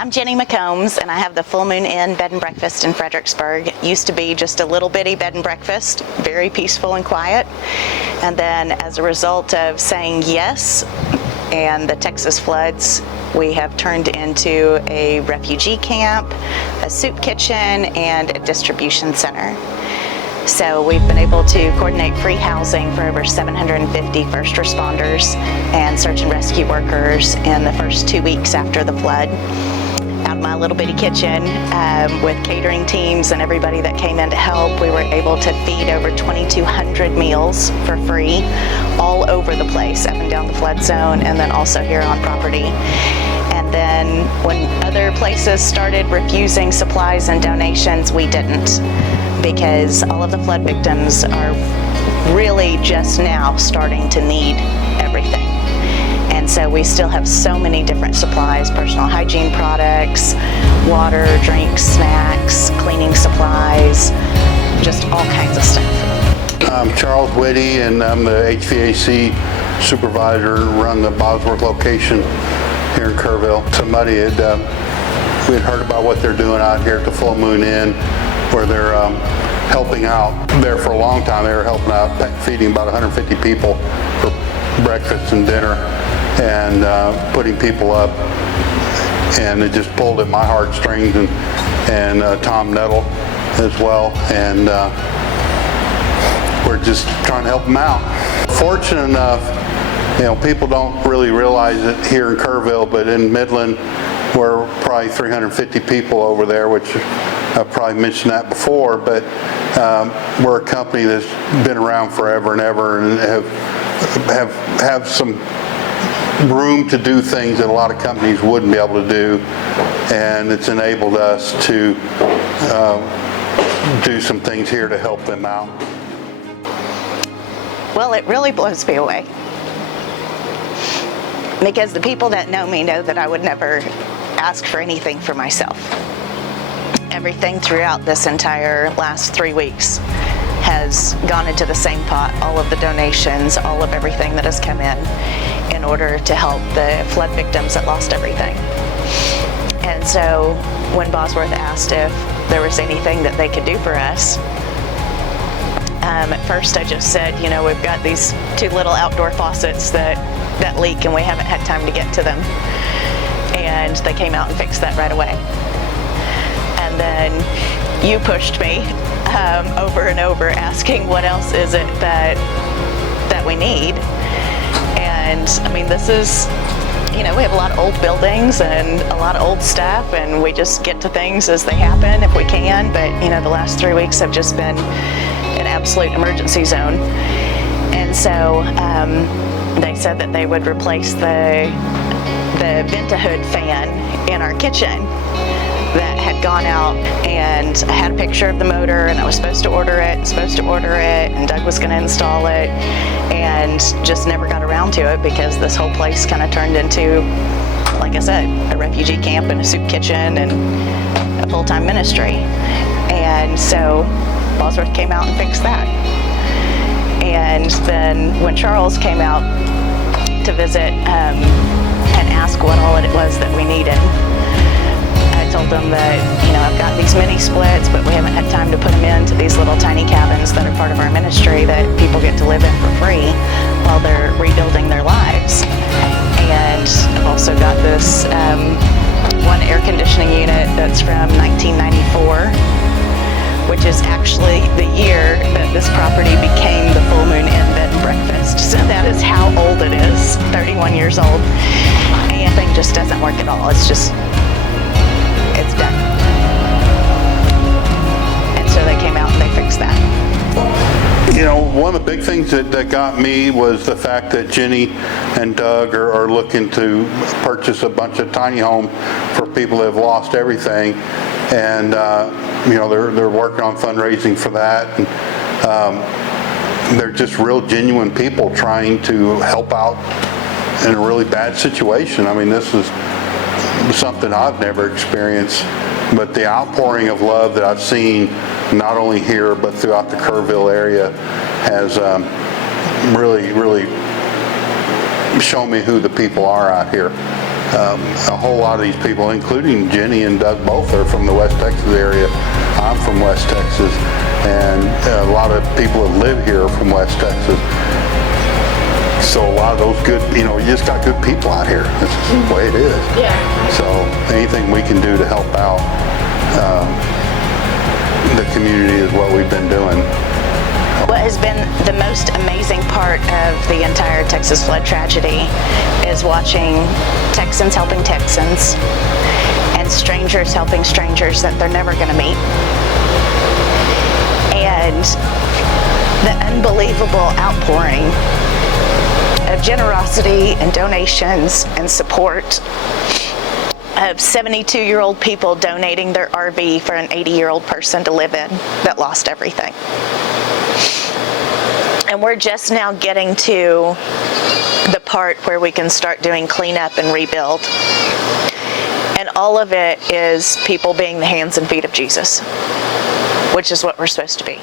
I'm Jenny McCombs, and I have the Full Moon Inn Bed and Breakfast in Fredericksburg. It used to be just a little bitty bed and breakfast, very peaceful and quiet. And then as a result of saying yes and the Texas floods, we have turned into a refugee camp, a soup kitchen, and a distribution center. So we've been able to coordinate free housing for over 750 first responders and search and rescue workers in the first 2 weeks after the flood. Out of my little bitty kitchen, with catering teams and everybody that came in to help, we were able to feed over 2,200 meals for free all over the place, up and down the flood zone, and then also here on property. And then when other places started refusing supplies and donations, we didn't, because all of the flood victims are really just now starting to need everything. And so we still have so many different supplies, personal hygiene products, water, drinks, snacks, cleaning supplies, just all kinds of stuff. I'm Charles Whitty, and I'm the HVAC supervisor, run the Bosworth location here in Kerrville. We had heard about what they're doing out here at the Full Moon Inn, where they're helping out. There for a long time, they were helping out, feeding about 150 people for breakfast and dinner, and putting people up. And it just pulled at my heartstrings, and Tom Knittle as well. And we're just trying to help them out. Fortunate enough, people don't really realize it here in Kerrville, but in Midland, we're probably 350 people over there, which I've probably mentioned that before, but we're a company that's been around forever and ever, and have some room to do things that a lot of companies wouldn't be able to do, and it's enabled us to do some things here to help them out. Well, it really blows me away, because the people that know me know that I would never ask for anything for myself. Everything throughout this entire last 3 weeks has gone into the same pot, all of the donations, all of everything that has come in order to help the flood victims that lost everything. And so when Bosworth asked if there was anything that they could do for us, at first I just said, we've got these 2 little outdoor faucets that leak, and we haven't had time to get to them. And they came out and fixed that right away. And then you pushed me over and over, asking what else is it that we need. And I mean, this is, we have a lot of old buildings and a lot of old stuff, and we just get to things as they happen if we can. But the last 3 weeks have just been an absolute emergency zone. And so they said that they would replace the Vent-A-Hood fan in our kitchen that had gone out, and I had a picture of the motor, and I was supposed to order it, and Doug was going to install it, and just never got around to it because this whole place kind of turned into, like I said, a refugee camp and a soup kitchen and a full-time ministry. And so Bosworth came out and fixed that. And then when Charles came out to visit and ask what all it was that we needed, I told them that, I've got these mini splits, but we haven't had time to put them into these little tiny cabins that are part of our ministry that people get to live in for free while they're rebuilding their lives. And I've also got this one air conditioning unit that's from 1994, which is actually the year that this property became the Full Moon Inn Bed and Breakfast. So that is how old it is, 31 years old. And the thing just doesn't work at all. It's done. And so they came out and they fixed that. One of the big things that got me was the fact that Jenny and Doug are looking to purchase a bunch of tiny home for people that have lost everything. And they're working on fundraising for that, and they're just real genuine people trying to help out in a really bad situation. I mean, this is something I've never experienced, but the outpouring of love that I've seen, not only here but throughout the Kerrville area, has really shown me who the people are out here. A whole lot of these people, including Jenny and Doug, both are from the West Texas area. I'm from West Texas, and a lot of people that live here are from West Texas. So a lot of those good, you just got good people out here. That's just the way it is. Yeah. So anything we can do to help out the community is what we've been doing. What has been the most amazing part of the entire Texas flood tragedy is watching Texans helping Texans and strangers helping strangers that they're never going to meet. And the unbelievable outpouring of generosity and donations and support of 72-year-old people donating their RV for an 80-year-old person to live in that lost everything. And we're just now getting to the part where we can start doing cleanup and rebuild. And all of it is people being the hands and feet of Jesus, which is what we're supposed to be.